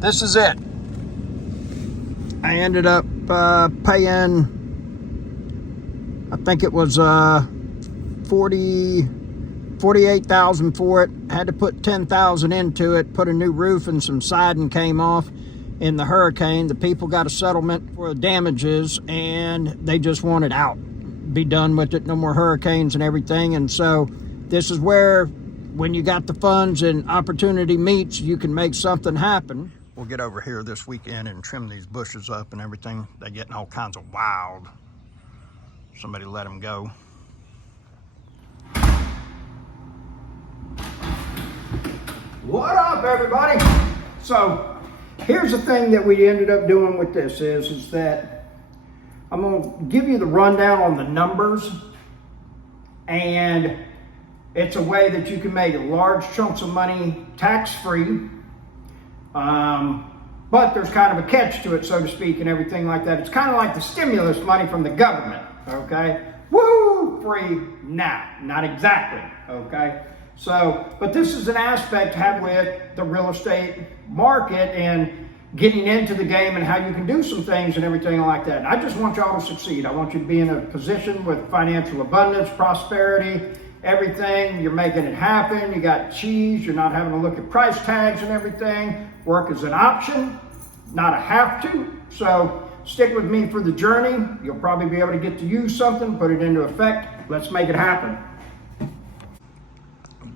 this is it. I ended up paying, I think it was 48,000 for it. Had to put 10,000 into it, put a new roof and some siding came off in the hurricane. The people got a settlement for the damages and they just wanted out, be done with it, no more hurricanes and everything. And so this is where, when you got the funds and opportunity meets, you can make something happen. We'll get over here this weekend and trim these bushes up and everything. They're getting all kinds of wild. Somebody let them go. What up, everybody? So here's the thing that we ended up doing with this is that I'm going to give you the rundown on the numbers, and it's a way that you can make large chunks of money tax-free, but there's kind of a catch to it, so to speak, and everything like that. It's kind of like the stimulus money from the government, okay? Woo! Free? Nah, not exactly, okay? So, but this is an aspect to have with the real estate market and getting into the game and how you can do some things and everything like that. And I just want y'all to succeed. I want you to be in a position with financial abundance, prosperity, everything. You're making it happen. You got cheese. You're not having to look at price tags and everything. Work is an option, not a have to. So stick with me for the journey. You'll probably be able to get to use something, put it into effect. Let's make it happen.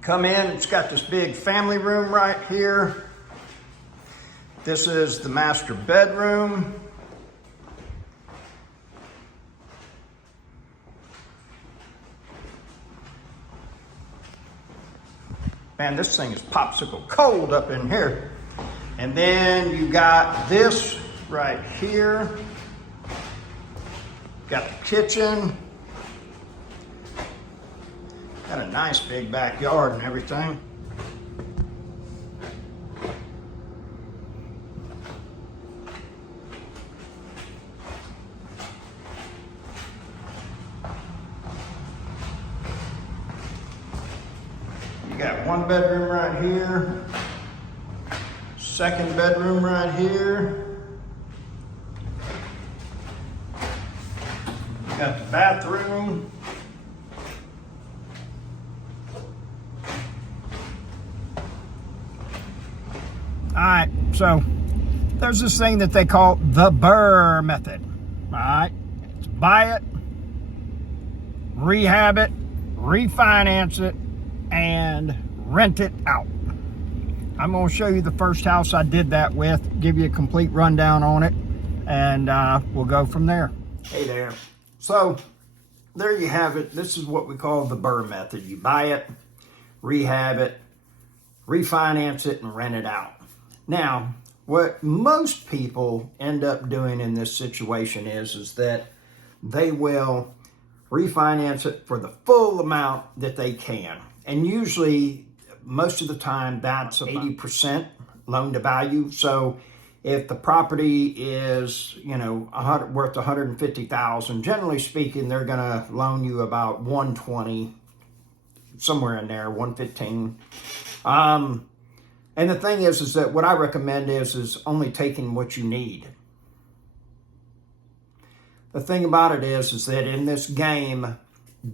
Come in, it's got this big family room right here. This is the master bedroom. Man, this thing is popsicle cold up in here. And then you got this right here. Got the kitchen. Got a nice big backyard and everything. You got one bedroom right here, second bedroom right here. You got the bathroom. All right, so there's this thing that they call the BRRRR method. All right, it's buy it, rehab it, refinance it, and rent it out. I'm going to show you the first house I did that with, give you a complete rundown on it, and we'll go from there. Hey there. So there you have it. This is what we call the BRRRR method. You buy it, rehab it, refinance it, and rent it out. Now, what most people end up doing in this situation is that they will refinance it for the full amount that they can. And usually, most of the time, that's 80% loan to value. So if the property is, worth $150,000, generally speaking, they're going to loan you about 120, somewhere in there, 115. And the thing is that what I recommend is only taking what you need. The thing about it is that in this game,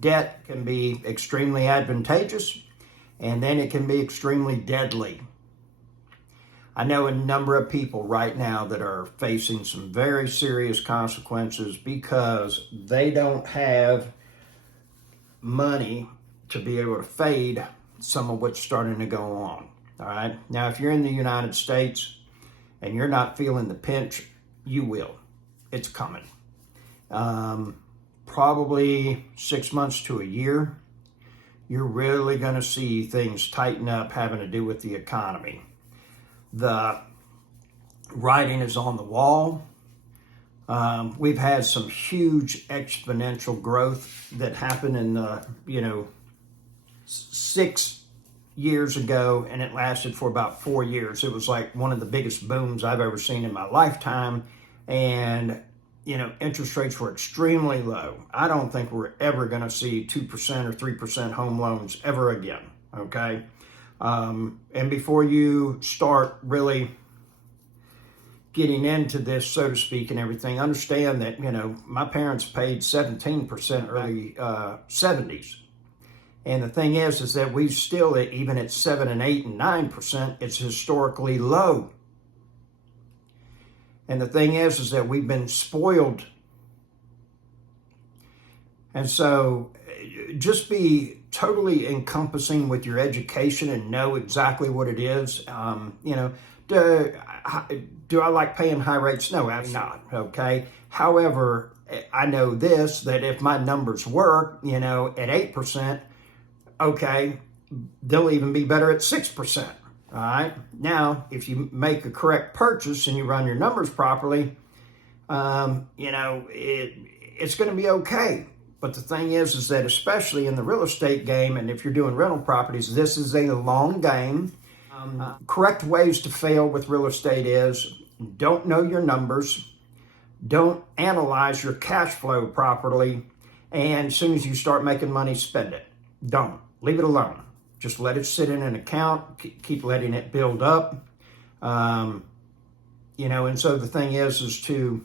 debt can be extremely advantageous, and then it can be extremely deadly. I know a number of people right now that are facing some very serious consequences because they don't have money to be able to fade some of what's starting to go on. All right. Now, if you're in the United States and you're not feeling the pinch, you will. It's coming. Probably 6 months to a year, you're really going to see things tighten up having to do with the economy. The writing is on the wall. We've had some huge exponential growth that happened in the, 6 years ago, and it lasted for about 4 years. It was like one of the biggest booms I've ever seen in my lifetime. And, interest rates were extremely low. I don't think we're ever going to see 2% or 3% home loans ever again. Okay. And before you start really getting into this, so to speak, and everything, understand that, you know, my parents paid 17% early 70s. And the thing is that we've still, even at 7 and 8 and 9%, it's historically low. And the thing is that we've been spoiled. And so just be totally encompassing with your education and know exactly what it is. You know, do I like paying high rates? No, I'm not, okay? However, I know this, that if my numbers work, you know, at 8%, okay, they'll even be better at 6%, all right? Now, if you make a correct purchase and you run your numbers properly, you know, it's going to be okay. But the thing is that especially in the real estate game, and if you're doing rental properties, this is a long game. Correct ways to fail with real estate is don't know your numbers, don't analyze your cash flow properly, and as soon as you start making money, spend it. Don't. Leave it alone. Just let it sit in an account, keep letting it build up. You know, and so the thing is to,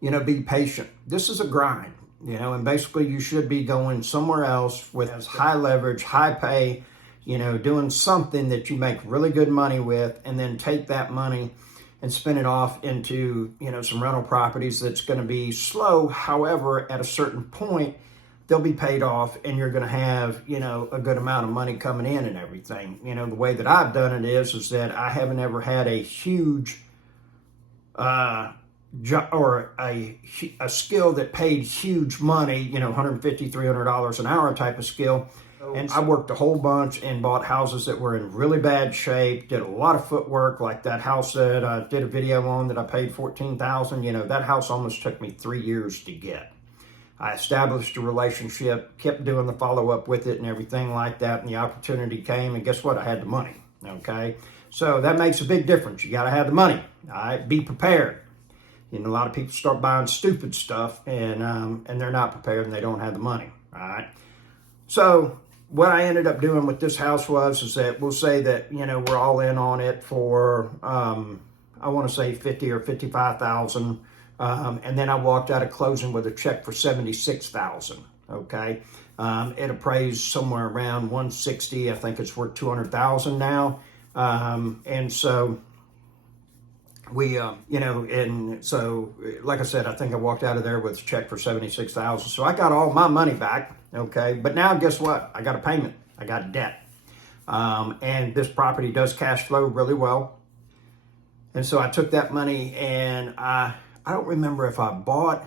you know, be patient. This is a grind, you know, and basically you should be going somewhere else with high leverage, high pay, you know, doing something that you make really good money with, and then take that money and spin it off into, you know, some rental properties that's going to be slow. However, at a certain point, they'll be paid off and you're going to have, you know, a good amount of money coming in and everything. You know, the way that I've done it is that I haven't ever had a huge or a skill that paid huge money, you know, $150, $300 an hour type of skill. And I worked a whole bunch and bought houses that were in really bad shape, did a lot of footwork, like that house that I did a video on that I paid $14,000. You know, that house almost took me 3 years to get. I established a relationship, kept doing the follow-up with it and everything like that, and the opportunity came, and guess what? I had the money, okay? So that makes a big difference. You got to have the money, all right? Be prepared. You know, a lot of people start buying stupid stuff, and they're not prepared, and they don't have the money, all right? So what I ended up doing with this house is that we'll say that, you know, we're all in on it for, I want to say 50 or 55,000. And then I walked out of closing with a check for 76,000. Okay. It appraised somewhere around 160. I think it's worth 200,000 now. And so we, you know, and so, like I said, I think I walked out of there with a check for 76,000. So I got all my money back. Okay. But now guess what? I got a payment. I got debt. And this property does cash flow really well. And so I took that money and I don't remember if I bought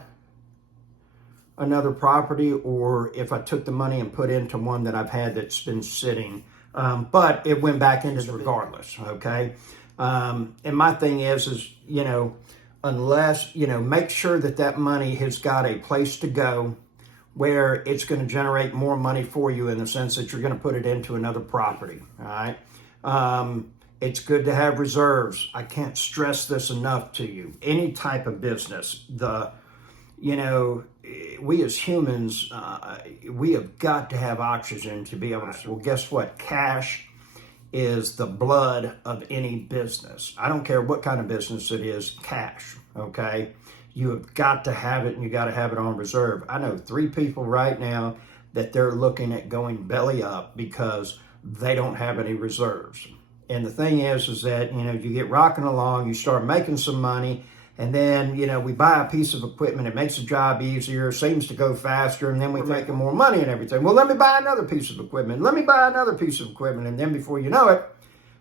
another property or if I took the money and put into one that I've had that's been sitting. But it went back into the regardless. Okay. And my thing is, you know, unless, you know, make sure that that money has got a place to go where it's going to generate more money for you in the sense that you're going to put it into another property. All right. It's good to have reserves. I can't stress this enough to you. Any type of business, you know, we as humans, we have got to have oxygen to be able to. Well, guess what? Cash is the blood of any business. I don't care what kind of business it is, cash, okay? You have got to have it, and you got to have it on reserve. I know 3 people right now that they're looking at going belly up because they don't have any reserves. And the thing is that, you know, you get rocking along, you start making some money, and then, you know, we buy a piece of equipment, it makes the job easier, seems to go faster, and then we're making more money and everything. Well, let me buy another piece of equipment. Let me buy another piece of equipment. And then before you know it,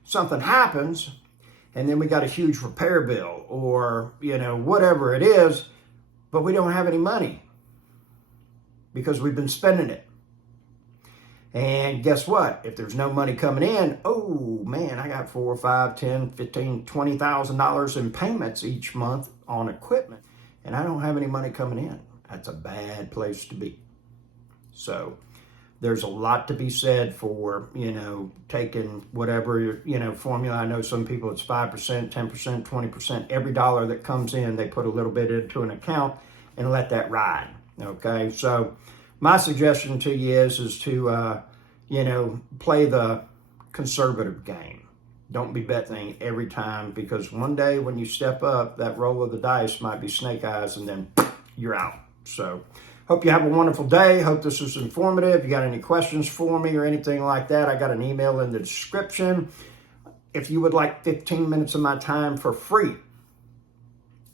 something happens, and then we got a huge repair bill or, you know, whatever it is, but we don't have any money because we've been spending it. And guess what? If there's no money coming in, oh man, I got $4, $5, $10, $15, $20,000 in payments each month on equipment, and I don't have any money coming in. That's a bad place to be. So there's a lot to be said for, you know, taking whatever, you know, formula. I know some people it's 5%, 10%, 20%. Every dollar that comes in, they put a little bit into an account and let that ride. Okay, so my suggestion to you is to, you know, play the conservative game. Don't be betting every time, because one day when you step up, that roll of the dice might be snake eyes and then you're out. So hope you have a wonderful day. Hope this was informative. If you got any questions for me or anything like that, I got an email in the description. If you would like 15 minutes of my time for free,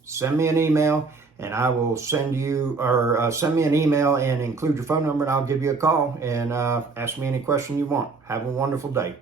send me an email and I will send you, or send me an email and include your phone number, and I'll give you a call and ask me any question you want. Have a wonderful day.